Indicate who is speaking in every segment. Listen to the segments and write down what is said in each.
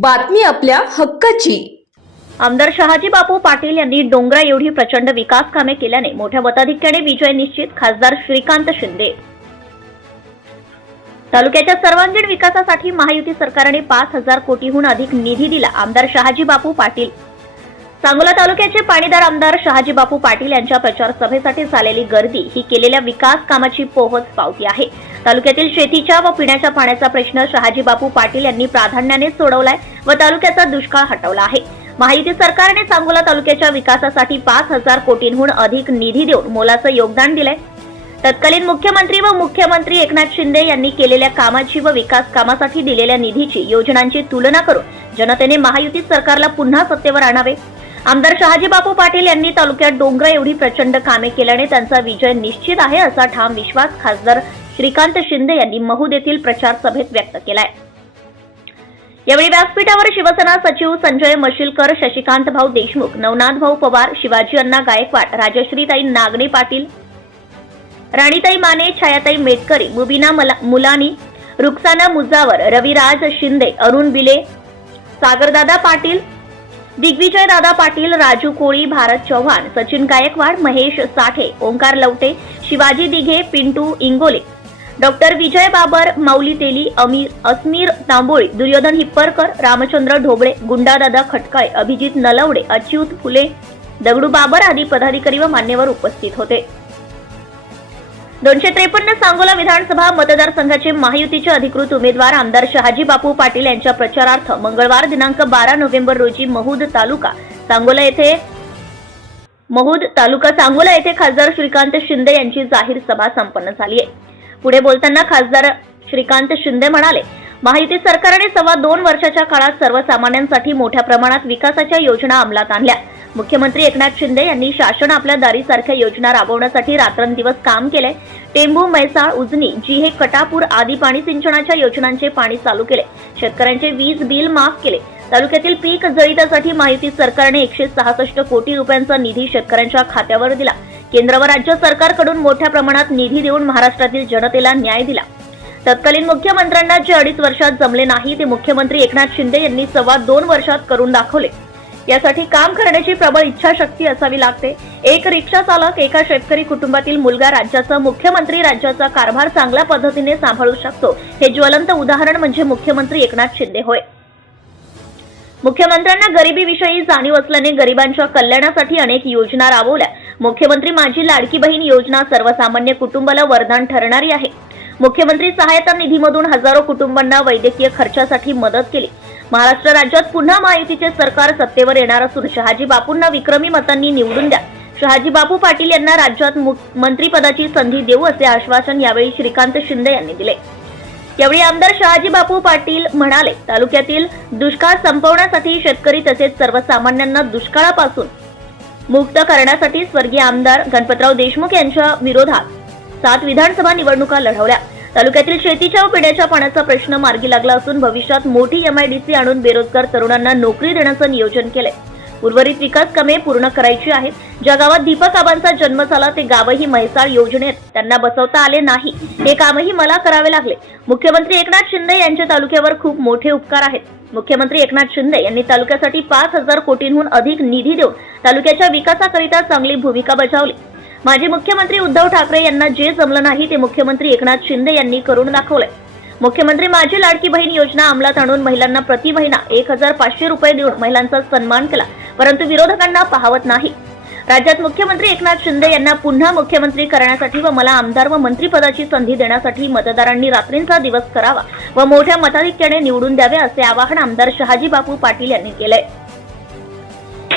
Speaker 1: बातमी आपल्या हक्काची.
Speaker 2: आमदार शहाजी बापू पाटील यांनी डोंगरा एवढी प्रचंड विकास कामे केल्याने मोठ्या मताधिक्याने विजय निश्चित खासदार श्रीकांत शिंदे. तालुक्याच्या सर्वांगीण विकासासाठी महायुती सरकारने पाच हजार कोटीहून अधिक निधी दिला आमदार शहाजी बापू पाटील. सांगोला तालुक्याचे पाणीदार आमदार शहाजी बापू पाटील यांच्या प्रचार सभेसाठी झालेली गर्दी ही केलेल्या विकास कामाची पोहोच पावती आहे. तालुक्यातील शेतीच्या व पिण्याच्या पाण्याचा प्रश्न शहाजी बापू पाटील यांनी प्राधान्याने सोडवलाय व तालुक्याचा दुष्काळ हटवला आहे. महायुती सरकारने सांगोला तालुक्याच्या विकासासाठी पाच हजार कोटींहून अधिक निधी देऊन मोलाचं योगदान दिलंय. तत्कालीन मुख्यमंत्री व मुख्यमंत्री एकनाथ शिंदे यांनी केलेल्या कामाची व विकास कामासाठी दिलेल्या निधीची योजनांची तुलना करून जनतेने महायुती सरकारला पुन्हा सत्तेवर आणावे. आमदार शहाजी बापू पाटील यांनी तालुक्यात डोंगर एवढी प्रचंड कामे केल्याने त्यांचा विजय निश्चित आहे असा ठाम विश्वास खासदार श्रीकांत शिंदे यांनी महूद येथील प्रचार सभेत व्यक्त केलाय. यावेळी व्यासपीठावर शिवसेना सचिव संजय मशिलकर शशिकांत भाऊ देशमुख नवनाथ भाऊ पवार शिवाजी अण्णा गायकवाड राजश्रीताई नागणे पाटील राणीताई माने छायाताई मेटकरी मुबिना मला- मुलानी रुक्साना मुजावर रविराज शिंदे अरुण बिले सागरदादा पाटील दिग्विजय दादा पाटील राजू कोळी भारत चव्हाण सचिन गायकवाड महेश साठे ओंकार लवटे शिवाजी दिघे पिंटू इंगोले. डॉक्टर विजय बाबर माऊली तेली अमीर अस्मीर तांबोळी दुर्योधन हिप्परकर रामचंद्र ढोबळे गुंडादादा खटकाळे अभिजित नलवडे अच्युत फुले दगडू बाबर आदी पदाधिकारी व मान्यवर उपस्थित होते. दोनशे त्रेपन्न सांगोला विधानसभा मतदारसंघाचे महायुतीचे अधिकृत उमेदवार आमदार शहाजी बापू पाटील यांच्या प्रचारार्थ मंगळवार दिनांक बारा नोव्हेंबर रोजी महूद तालुका सांगोला येथे महूद तालुका सांगोला येथे खासदार श्रीकांत शिंदे यांची जाहीर सभा संपन्न झाली आहे. पुढे बोलताना खासदार श्रीकांत शिंदे म्हणाले महायुती सरकारने सव्वा दोन वर्षाच्या काळात सर्वसामान्यांसाठी मोठ्या प्रमाणात विकासाच्या योजना अंमलात आणल्या. मुख्यमंत्री एकनाथ शिंदे यांनी शासन आपल्या दारीसारख्या योजना राबवण्यासाठी रात्रंदिवस काम केले टेंभू मैसाळ उजनी जी हे कटापूर आदी पाणी सिंचनाच्या योजनांचे पाणी चालू केले. शेतकऱ्यांचे वीज बिल माफ केले. तालुक्यातील पीक जळितासाठी माहिती सरकारने एकशे सहासष्ट कोटी रुपयांचा निधी शेतकऱ्यांच्या खात्यावर दिला. केंद्र व राज्य सरकारकडून मोठ्या प्रमाणात निधी देऊन महाराष्ट्रातील जनतेला न्याय दिला. तत्कालीन मुख्यमंत्र्यांना जे अडीच वर्षात जमले नाही ते मुख्यमंत्री एकनाथ शिंदे यांनी सव्वा दोन वर्षात करून दाखवले. यासाठी काम करण्याची प्रबळ इच्छाशक्ती असावी लागते. एक रिक्षा चालक एका शेतकरी कुटुंबातील मुलगा राज्याचा मुख्यमंत्री राज्याचा कारभार चांगल्या पद्धतीने सांभाळू शकतो. हे ज्वलंत उदाहरण म्हणजे मुख्यमंत्री एकनाथ शिंदे होय. मुख्यमंत्र्यांना गरिबीविषयी जाणीव असल्याने गरिबांच्या कल्याणासाठी अनेक योजना राबवल्या. मुख्यमंत्री माझी लाडकी बहीण योजना सर्वसामान्य कुटुंबाला वरदान ठरणारी आहे. मुख्यमंत्री सहायता निधीमधून हजारो कुटुंबांना वैद्यकीय खर्चासाठी मदत केली. महाराष्ट्र राज्यात पुन्हा महायुतीचे सरकार सत्तेवर येणार असून शहाजी बापूंना विक्रमी मतांनी निवडून द्या. शहाजी बापू पाटील यांना राज्यात मंत्रीपदाची संधी देऊ असे आश्वासन यावेळी श्रीकांत शिंदे यांनी दिले. यावेळी आमदार शहाजी बापू पाटील म्हणाले तालुक्यातील दुष्काळ संपवण्यासाठी शेतकरी तसेच सर्वसामान्यांना दुष्काळापासून मुक्त करण्यासाठी स्वर्गीय आमदार गणपतराव देशमुख यांच्या विरोधात सात विधानसभा निवडणुका लढवल्या. तालुक्यातील शेतीच्या व पिण्याच्या पाण्याचा प्रश्न मार्गी लागला असून भविष्यात मोठी एमआयडीसी आणून बेरोजगार तरुणांना नोकरी देण्याचं नियोजन केलंय. उर्वरित विकास कामे पूर्ण करायची आहेत. ज्या गावात दीपक आबांचा जन्म झाला ते गावही म्हैसाळ योजनेत. त्यांना बसवता आले नाही. हे कामही मला करावे लागले. मुख्यमंत्री एकनाथ शिंदे यांच्या तालुक्यावर खूप मोठे उपकार आहेत. मुख्यमंत्री एकनाथ शिंदे यांनी तालुक्यासाठी पाच हजार कोटींहून अधिक निधी देऊन तालुक्याच्या विकासाकरिता चांगली भूमिका बजावली. माजी मुख्यमंत्री उद्धव ठाकरे यांना जे जमलं नाही ते मुख्यमंत्री एकनाथ शिंदे यांनी करून दाखवलंय. मुख्यमंत्री माझी लाडकी बहीण योजना अंमलात आणून महिलांना प्रति महिना एक हजार पाचशे रुपये देऊन महिलांचा सन्मान केला परंतु विरोधकांना पाहवत नाही. राज्यात मुख्यमंत्री एकनाथ शिंदे यांना पुन्हा मुख्यमंत्री करण्यासाठी व मला आमदार व मंत्रीपदाची संधी देण्यासाठी मतदारांनी रात्रींचा दिवस करावा व मोठ्या मताधिक्याने निवडून द्यावे असे आवाहन आमदार शहाजी बापू पाटील यांनी केलंय.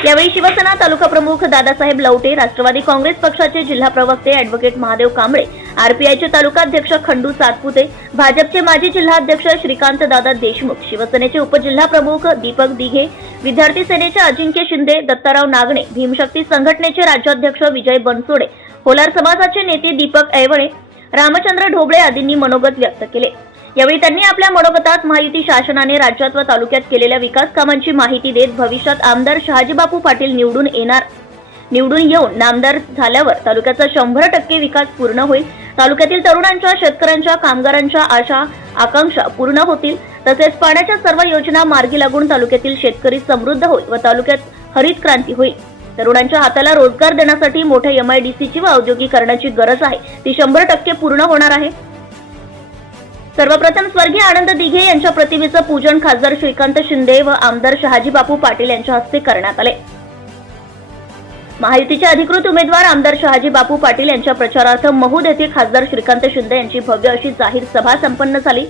Speaker 2: यावेळी शिवसेना तालुका प्रमुख दादासाहेब लवटे राष्ट्रवादी काँग्रेस पक्षाचे जिल्हा प्रवक्ते अॅडव्होकेट महादेव कांबळे आरपीआयचे तालुकाध्यक्ष खंडू सातपुते भाजपचे माजी जिल्हाध्यक्ष श्रीकांत दादा देशमुख शिवसेनेचे उपजिल्हा प्रमुख दीपक दिघे विद्यार्थी सेनेचे अजिंक्य शिंदे दत्ताराव नागणे भीमशक्ती संघटनेचे राज्याध्यक्ष विजय बनसोडे होलार समाजाचे नेते दीपक ऐवणे रामचंद्र ढोबळे आदींनी मनोगत व्यक्त केले. यावेळी त्यांनी आपल्या मनोगतात महायुती शासनाने राज्यात व तालुक्यात केलेल्या विकास कामांची माहिती देत भविष्यात आमदार शहाजीबापू पाटील निवडून येणार निवडून येऊन नामदार झाल्यावर तालुक्याचा शंभर टक्के विकास पूर्ण होईल. तालुक्यातील तरुणांच्या शेतकऱ्यांच्या कामगारांच्या आशा आकांक्षा पूर्ण होतील. तसेच पाण्याच्या सर्व योजना मार्गी लागून तालुक्यातील शेतकरी समृद्ध होईल व तालुक्यात हरित क्रांती होईल. तरुणांच्या हाताला रोजगार देण्यासाठी मोठ्या एमआयडीसीची व औद्योगिकरणाची गरज आहे. ती शंभर टक्के पूर्ण होणार आहे. सर्वप्रथम स्वर्गीय आनंद दिघे यांच्या प्रतिमेचं पूजन खासदार श्रीकांत शिंदे व आमदार शहाजी बापू पाटील यांच्या हस्ते करण्यात आले. महायुतीचे अधिकृत उमेदवार आमदार शहाजी बापू पाटील यांच्या प्रचारार्थ महूद येथे खासदार श्रीकांत शिंदे यांची भव्य अशी जाहीर सभा संपन्न झाली.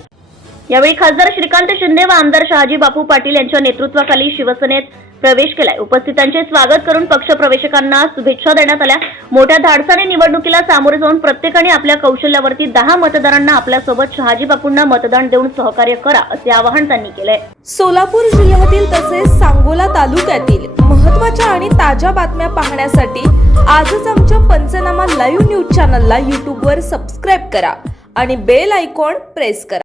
Speaker 2: यावेळी खासदार श्रीकांत शिंदे व आमदार शहाजी बापू पाटील यांच्या नेतृत्वाखाली शिवसेनेत प्रवेश केलाय. उपस्थितांचे स्वागत करून पक्ष प्रवेशकांना शुभेच्छा देण्यात आल्या. मोठ्या धाडसाने निवडणुकीला सामोरे जाऊन प्रत्येकाने आपल्या कौशल्यावरती दहा मतदारांना आपल्यासोबत शहाजी बापूंना मतदान देऊन सहकार्य करा असे आवाहन त्यांनी केलंय.
Speaker 3: सोलापूर जिल्ह्यातील तसेच सांगोला तालुक्यातील महत्त्वाच्या आणि ताज्या बातम्या पाहण्यासाठी आजच आमच्या पंचनामा लाईव्ह न्यूज चॅनलला यूट्यूबवर सबस्क्राईब करा आणि बेल आयकॉन प्रेस करा.